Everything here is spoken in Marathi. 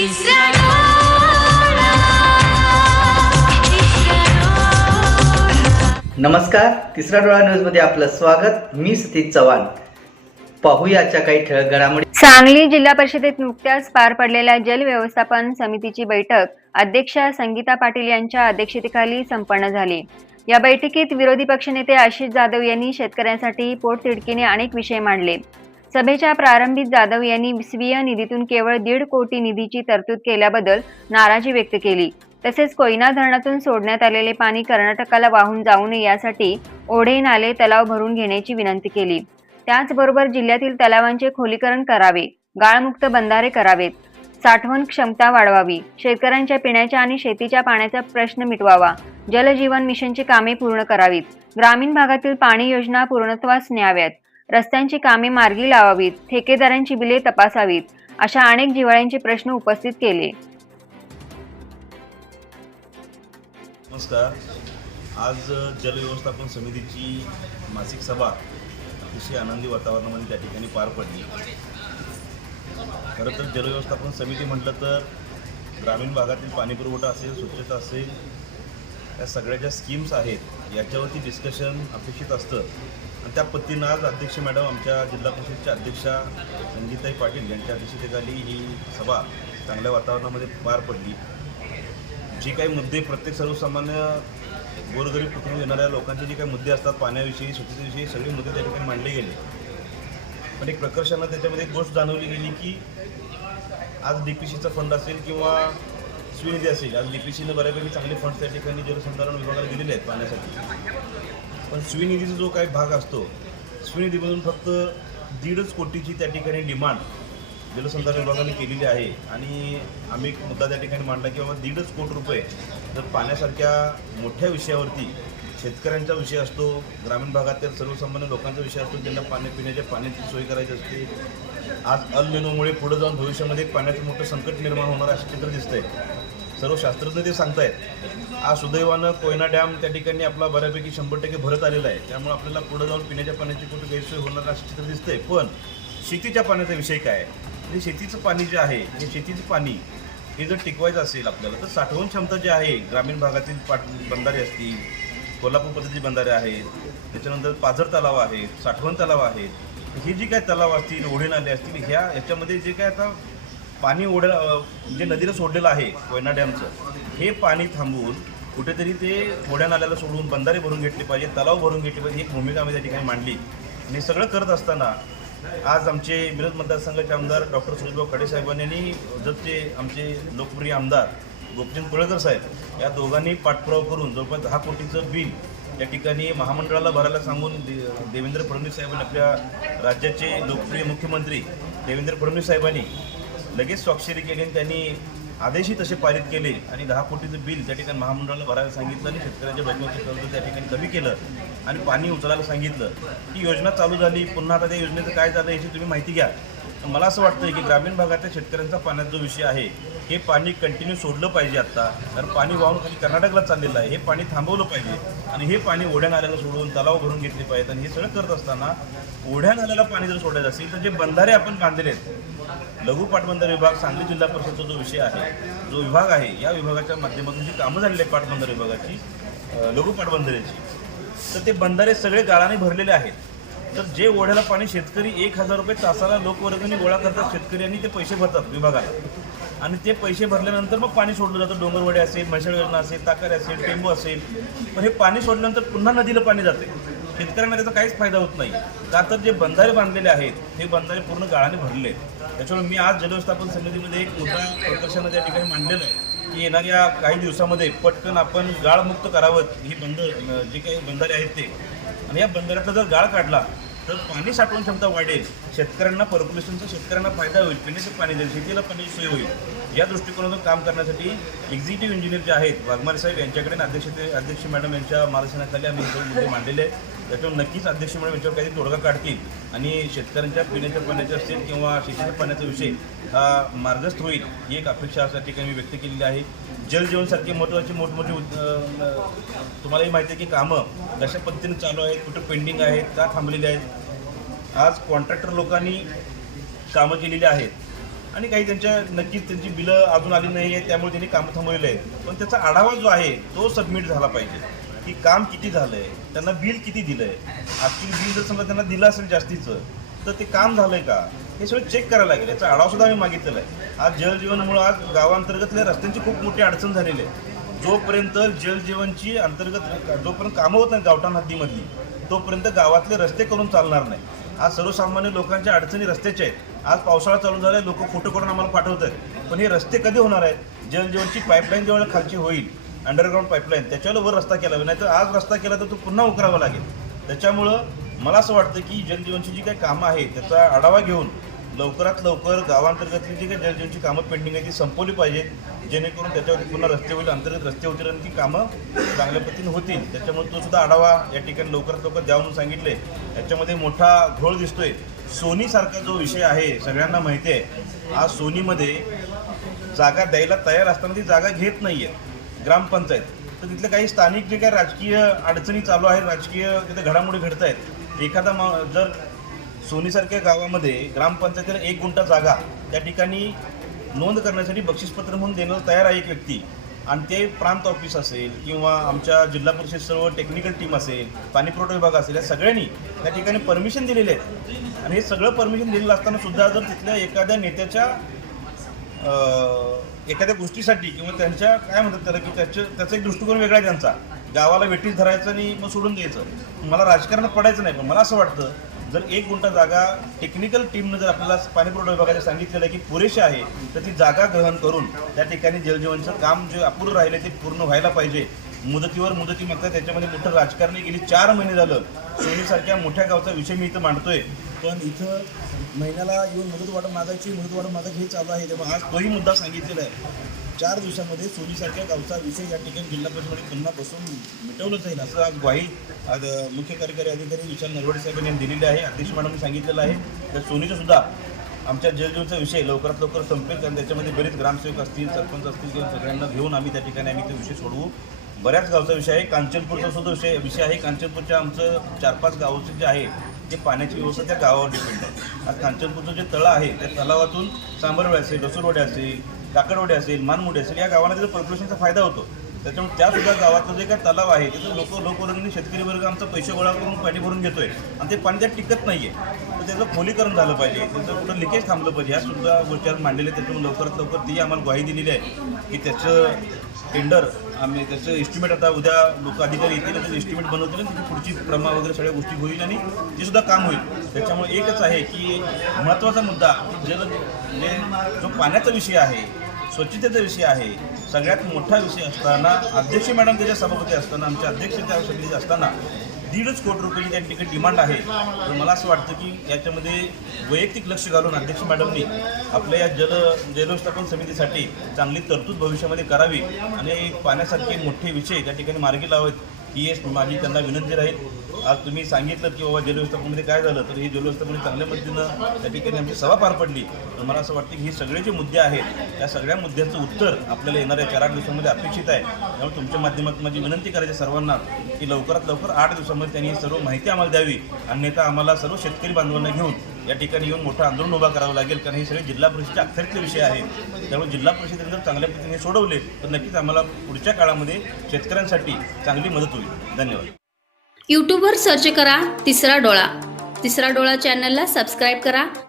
तिसरा डोळा, तिसरा डोळा. नमस्कार, तिसरा डोळा न्यूजमध्ये आपलं स्वागत. मी सतीश चव्हाण. पाहूयाच्या काही ठळक घडामोडी. सांगली जिल्हा परिषदेत नुकत्याच पार पडलेल्या जल व्यवस्थापन समितीची बैठक अध्यक्षा संगीता पाटील यांच्या अध्यक्षतेखाली संपन्न झाली. या बैठकीत विरोधी पक्षनेते आशिष जाधव यांनी शेतकऱ्यांसाठी पोटतिडकीने अनेक विषय मांडले. सभेच्या प्रारंभी जाधव यांनी स्वीय निधीतून केवळ 1.5 कोटी निधीची तरतूद केल्याबद्दल नाराजी व्यक्त केली. तसेच कोयना धरणातून सोडण्यात आलेले पाणी कर्नाटकाला वाहून जाऊ नये यासाठी ओढे, नाले, तलाव भरून घेण्याची विनंती केली. त्याचबरोबर जिल्ह्यातील तलावांचे खोलीकरण करावे, गाळमुक्त बंधारे करावेत, साठवण क्षमता वाढवावी, शेतकऱ्यांच्या पिण्याच्या आणि शेतीच्या पाण्याचा प्रश्न मिटवावा, जलजीवन मिशनची कामे पूर्ण करावीत, ग्रामीण भागातील पाणी योजना पूर्णत्वास न्याव्यात, रस्त्यांची कामे मार्गी लावावीत, ठेकेदारांची बिले तपासावीत, अशा अनेक जिव्हाळ्यांचे प्रश्न उपस्थित केले. नमस्कार. आज जल व्यवस्थापन समितीची मासिक सभा अतिशय आनंदी वातावरणामध्ये त्या ठिकाणी पार पडली. खरं तर जल व्यवस्थापन समिती म्हटलं तर ग्रामीण भागातील पाणीपुरवठा असेल, स्वच्छता असेल, या सगळ्या ज्या स्कीम्स आहेत याच्यावरती डिस्कशन अपेक्षित असतं. आणि त्या पद्धतीनं आज अध्यक्ष मॅडम आमच्या जिल्हा परिषदेच्या अध्यक्षा संगीताई पाटील यांच्या अध्यक्षतेखाली ही सभा चांगल्या वातावरणामध्ये पार पडली. जे काही मुद्दे प्रत्येक सर्वसामान्य गोरगरीब कुटुंब येणाऱ्या लोकांचे जे काही मुद्दे असतात पाण्याविषयी, स्वच्छतेविषयी सगळे मुद्दे त्या ठिकाणी मांडले गेले. पण एक प्रकर्षानं त्याच्यामध्ये एक गोष्ट जाणवली गेली की आज DPCचा फंड असेल किंवा स्वीनिधी असेल, आज DPCनं बऱ्यापैकी चांगले फंड्स त्या ठिकाणी जलसंधारण विभागाला दिलेले आहेत पाण्यासाठी. पण स्वीनिधीचा जो काही भाग असतो, स्वीनिधीमधून फक्त 1.5 कोटीची त्या ठिकाणी डिमांड जलसंधारण विभागाने केलेली आहे. आणि आम्ही एक मुद्दा त्या ठिकाणी मांडला की बाबा 1.5 कोटी रुपये जर पाण्यासारख्या मोठ्या विषयावरती, शेतकऱ्यांचा विषय असतो, ग्रामीण भागातील सर्वसामान्य लोकांचा विषय असतो, त्यांना पिण्याच्या पाण्याची सोय करायची असते. आज अल निनोमुळे पुढे जाऊन भविष्यामध्ये पाण्याचं मोठं संकट निर्माण होणार असं चित्र दिसतंय. सर्व शास्त्रज्ञ ते सांगतायत. आज सुदैवानं कोयना डॅम त्या ठिकाणी आपला बऱ्यापैकी 100% भरत आलेला आहे. त्यामुळे आपल्याला पुढे जाऊन पिण्याच्या पाण्याची कुठे गैरसोय होणार असं चित्र दिसतंय. पण शेतीच्या पाण्याचा विषय काय? म्हणजे शेतीचं पाणी जे आहे, हे शेतीचं पाणी हे जर टिकवायचं असेल आपल्याला तर साठवण क्षमता जी आहे, ग्रामीण भागातील बंधारे असतील, कोल्हापूर पद्धतीची बंधारे आहेत, त्याच्यानंतर पाझर तलाव आहेत, साठवण तलाव आहेत, हे जी काय तलाव असतील, ओढे नाले असतील, याच्यामध्ये जे काय आता पाणी जे नदीला सोडलेलं आहे कोयना डॅमचं, हे पाणी थांबवून कुठेतरी ते ओढ्या नाल्याला सोडून बंधारे भरून घेतले पाहिजे, तलाव भरून घेतले पाहिजे, ही एक भूमिका आम्ही त्या ठिकाणी मांडली. आणि सगळं करत असताना आज आमचे मिरज मतदारसंघाचे आमदार डॉक्टर सुरेशभाऊ खडे साहेबांनी जर आमचे लोकप्रिय आमदार गोपीचंद पडळकर साहेब या दोघांनी पाठपुरावा करून जवळपास 10 कोटीचं बिल या ठिकाणी महामंडळाला भरायला सांगून देवेंद्र फडणवीस साहेबांनी, आपल्या राज्याचे लोकप्रिय मुख्यमंत्री देवेंद्र फडणवीस साहेबांनी लगेच स्वाक्षरी केली आणि त्यांनी आदेशही तसे पारित केले. आणि 10 कोटीचं बिल त्या ठिकाणी महामंडळाला भरायला सांगितलं आणि शेतकऱ्यांच्या डोक्यावरचं कर्ज त्या ठिकाणी कमी केलं आणि पाणी उचलायला सांगितलं. ही योजना चालू झाली. पुन्हा आता त्या योजनेचं काय झालं याची तुम्ही माहिती घ्या. मला असं वाटतं की ग्रामीण भागातल्या शेतकऱ्यांचा पाण्याचा जो विषय आहे, हे पाणी कंटिन्यू सोडलं पाहिजे आत्ता. कारण पाणी वाहून खाली कर्नाटकला चाललेलं आहे. हे पाणी थांबवलं पाहिजे आणि हे पाणी ओढ्या नाल्याला सोडून तलाव भरून घेतले पाहिजेत. आणि हे सगळं करत असताना ओढ्या नाल्याला पाणी जर सोडायचं असेल तर जे बंधारे आपण बांधलेले आहेत, लघु पाटबंधारे विभाग, सांगली जिल्हा परिषदचा जो विषय आहे, जो विभाग आहे, या विभागाच्या माध्यमातून जी कामं झालेली आहेत पाटबंधारे विभागाची, लघु पाटबंधाऱ्याची, तर ते बंधारे सगळे गाळाने भरलेले आहेत. तर जे ओढ्याला पाणी शेतकरी 1000 रुपये तासाला लोकवर्गणी गोळा करतात शेतकरी आणि ते पैसे भरतात विभागाला. आणि ते पैसे भरल्यानंतर मग पाणी सोडलं जातं. डोंगरवडे असेल, म्हैसाळ योजना असेल, ताकारी असेल, टेंबू असेल. पण हे पाणी सोडल्यानंतर पुन्हा नदीला पाणी जाते. शेतकऱ्यांना त्याचा काहीच फायदा होत नाही. का तर जे बंधारे बांधलेले आहेत हे बंधारे पूर्ण गाळाने भरलेले आहेत. त्याच्यामुळे मी आज जलव्यवस्थापन समितीमध्ये एक मुद्दा प्रकर्षानं त्या ठिकाणी मांडलेला आहे की येणाऱ्या काही दिवसामध्ये पटकन आपण गाळमुक्त करावं ही जे काही बंधारे आहेत ते. आणि या बंधाऱ्याचा जर गाळ काढला तर पाणी साठवण क्षमता वाढेल, शेतकऱ्यांना पर्क्युलेशनचा शेतकऱ्यांना फायदा होईल, पिण्याचं पाणी जाईल, शेतीला पाण्याची सोय होईल. या दृष्टिकोनातून काम करण्यासाठी एक्झिक्युटिव्ह इंजिनियर जे आहेत वाघमारे साहेब यांच्याकडे अध्यक्ष मॅडम यांच्या मार्गदर्शनाखाली आम्ही हे मुद्दे मांडलेले आहेत. त्याच्यावर नक्कीच अध्यक्ष मॅडम याच्यावर काही तोडगा काढतील आणि शेतकऱ्यांच्या पिण्याच्या पाण्याचे असतील किंवा शेतीच्या पाण्याचा विषय हा मार्गस्थ होईल ही एक अपेक्षा या ठिकाणी मी व्यक्त केलेली आहे. जलजीवनसारखे मोठमोठे तुम्हालाही माहिती आहे की कामं कशा पद्धतीने चालू आहेत, कुठं पेंडिंग आहेत, का थांबलेले आहेत. आज कॉन्ट्रॅक्टर लोकांनी कामं केलेली आहेत आणि काही नक्कीच त्यांची बिलं अजून आली नाही आहेत, त्यामुळे त्यांनी कामं थांबवलेले आहेत. पण त्याचा आढावा जो आहे तो सबमिट झाला पाहिजे की काम किती झालं आहे, त्यांना बिल किती दिलं आहे. ॲक्च्युली बिल जर समजा त्यांना दिलं असेल जास्तीचं तर ते काम झालं आहे का हे सगळं चेक करायला लागेल. याचा आढावासुद्धा आम्ही मागितलेला आहे. आज जलजीवनमुळं आज गावांतर्गतल्या रस्त्यांची खूप मोठी अडचण झालेली आहे. जोपर्यंत जलजीवनची अंतर्गत जोपर्यंत कामं होत नाही गावठाण हद्दीमधली तोपर्यंत गावातले रस्ते करून चालणार नाही. आज सर्वसामान्य लोकांच्या अडचणी रस्त्याच्या आहेत. आज पावसाळा चालू झाला आहे, लोक फोटो करून आम्हाला पाठवत आहेत, पण हे रस्ते कधी होणार आहेत? जलजीवनची पाईपलाईन जेव्हा खालची होईल, अंडरग्राऊंड पाईपलाईन, त्याच्यावर वर रस्ता केला नाही तर आज रस्ता केला तर तो पुन्हा उकरावा लागेल. त्याच्यामुळं मला असं वाटतं की जलजीवनची जी काही कामं आहेत त्याचा आढावा घेऊन लवकरात लवकर गावांतर्गतली जी काही जलजीवनची कामं पेंडिंग आहे ती संपवली पाहिजेत, जेणेकरून त्याच्यावरती पुन्हा रस्ते होईल, अंतर्गत रस्ते होतील आणि ती कामं चांगल्या पद्धतीने होतील. त्याच्यामुळे तो सुद्धा आढावा या ठिकाणी लवकरात लवकर द्यावं म्हणून सांगितले. याच्यामध्ये मोठा घोळ दिसतोय. सोनीसारखा जो विषय आहे सगळ्यांना माहिती आहे, आज सोनीमध्ये जागा द्यायला तयार असताना ती जागा घेत नाही आहे ग्रामपंचायत. तर तिथले काही स्थानिक जे काही राजकीय अडचणी चालू आहेत, राजकीय तिथे घडामोडी घडत आहेत. एखादा जर सोनीसारख्या गावामध्ये ग्रामपंचायतीला 1 गुंठा जागा त्या ठिकाणी नोंद करण्यासाठी बक्षीसपत्र म्हणून देण्याला तयार आहे एक व्यक्ती, आणि ते प्रांत ऑफिस असेल किंवा आमच्या जिल्हा परिषद सर्व टेक्निकल टीम असेल, पाणीपुरवठा विभाग असेल, या सगळ्यांनी त्या ठिकाणी परमिशन दिलेले आहेत. आणि हे सगळं परमिशन दिलेलं असताना सुद्धा जर तिथल्या एखाद्या नेत्याच्या एखाद्या गोष्टीसाठी किंवा त्यांच्या काय म्हणतात त्याला की त्याचा एक दृष्टिकोन वेगळा आहे त्यांचा, गावाला वेठीस धरायचं आणि मग सोडून द्यायचं. मला राजकारणात पडायचं नाही, पण मला असं वाटतं जर 1 गुंठा जागा टेक्निकल टीमनं जर आपल्याला पाणीपुरवठा विभागाने सांगितलेलं आहे की पुरेशी आहे तर ती जागा ग्रहण करून त्या ठिकाणी जलजीवनचं काम जे अपूर्ण राहिले ते पूर्ण व्हायला पाहिजे. मुदतीवर मुदती मागतात, त्याच्यामध्ये मोठं राजकारण गेली 4 महिने झालं. सोनीसारख्या मोठ्या गावचा विषय मी इथं मांडतोय, पण इथं महिन्याला येऊन मुदतवाढ मागायची हे चालू आहे. तेव्हा आज तोही मुद्दा सांगितलेला आहे. 4 दिवसामध्ये सोनीसारख्या गावचा विषय या ठिकाणी जिल्हा परिषदेमध्ये पुन्हा बसून मिटवलं जाईल असं आज ग्वाही आज मुख्य कार्यकारी अधिकारी विशाल नरवडे साहेबांनी यांनी दिलेली आहे. अध्यक्ष मॅडमने सांगितलेलं आहे तर सोनीचं सुद्धा आमच्या जलजीवनचा विषय लवकरात लवकर संपेल, कारण त्याच्यामध्ये बरेच ग्रामसेवक असतील, सरपंच असतील किंवा सगळ्यांना घेऊन आम्ही त्या ठिकाणी तो विषय सोडवू. बऱ्याच गावचा विषय आहे. कांचनपूरचा सुद्धा विषय आहे. कांचनपूरच्या आमचं 4-5 गावचं जे आहे ते पाण्याची व्यवस्था त्या गावावर डिपेंड आहे. आज कांचनपूरचं जे तळं आहे त्या तलावातून सांबरवडे असेल, रसूरवडे असेल, काकडवडे असेल, मानमुडे असेल, या गावांना त्याचा पॉप्युलेशनचा फायदा होतो. त्याच्यामुळे त्यासुद्धा गावातलं जे काही तलाव आहे तिथं लोकवर्गणी शेतकरी वर्ग आमचा पैसे गोळा करून पाणी भरून घेतोय आणि ते पाणी त्यात टिकत नाही आहे. तर त्याचं खोलीकरण झालं पाहिजे, त्याचं कुठं लिकेज थांबलं पाहिजे, ह्या सुद्धा गोष्टी आज मांडलेल्या. त्याच्यामुळे लवकरात लवकर ती आम्हाला ग्वाही दिलेली आहे की त्याचं टेंडर आम्ही त्याचं एस्टिमेट आता उद्या लोक अधिकारी येतील, त्याचं एस्टिमेट बनवतील आणि त्याची पुढची क्रमा वगैरे सगळ्या गोष्टी होईल आणि ते सुद्धा काम होईल. त्याच्यामुळे एकच आहे की महत्त्वाचा मुद्दा जो पाण्याचा विषय आहे, स्वच्छतेचा विषय आहे, सगळ्यात मोठा विषय असताना अध्यक्ष मॅडम त्याच्या सभापती असताना, आमच्या अध्यक्ष त्या समितीचे असताना 1.5 कोटी रुपयाची त्या ठिकाणी डिमांड आहे. तर मला असं वाटतं की याच्यामध्ये वैयक्तिक लक्ष घालून अध्यक्ष मॅडमनी आपल्या या जलव्यवस्थापन समितीसाठी चांगली तरतूद भविष्यामध्ये करावी आणि पाण्यासारखे मोठे विषय त्या ठिकाणी मार्गी लावावेत ही माझी त्यांना विनंती राहील. आज तुम्ही सांगितलं की बाबा जलव्यवस्थापनामध्ये काय झालं, तर ही जलव्यवस्थापन चांगल्या पद्धतीनं त्या ठिकाणी आमची सभा पार पडली. तर मला असं वाटतं की हे सगळे जे मुद्दे आहेत या सगळ्या मुद्द्यांचं उत्तर आपल्याला येणाऱ्या 4-8 दिवसांमध्ये अपेक्षित आहे. त्यामुळे तुमच्या माध्यमातून माझी विनंती करायची सर्वांना की लवकरात लवकर 8 दिवसांमध्ये त्यांनी सर्व माहिती आम्हाला द्यावी, अन्यथा आम्हाला सर्व शेतकरी बांधवांना घेऊन या ठिकाणी येऊन मोठं आंदोलन उभा करावं लागेल, कारण हे सगळे जिल्हा परिषदेच्या अखत्यारीतले विषय आहेत. त्यामुळे जिल्हा परिषदेने जर चांगल्या पद्धतीने सोडवले तर नक्कीच आम्हाला पुढच्या काळामध्ये शेतकऱ्यांसाठी चांगली मदत होईल. धन्यवाद. यूट्यूबवर सर्च करा तिसरा डोळा. तिसरा डोळा चॅनलला सबस्क्राईब करा.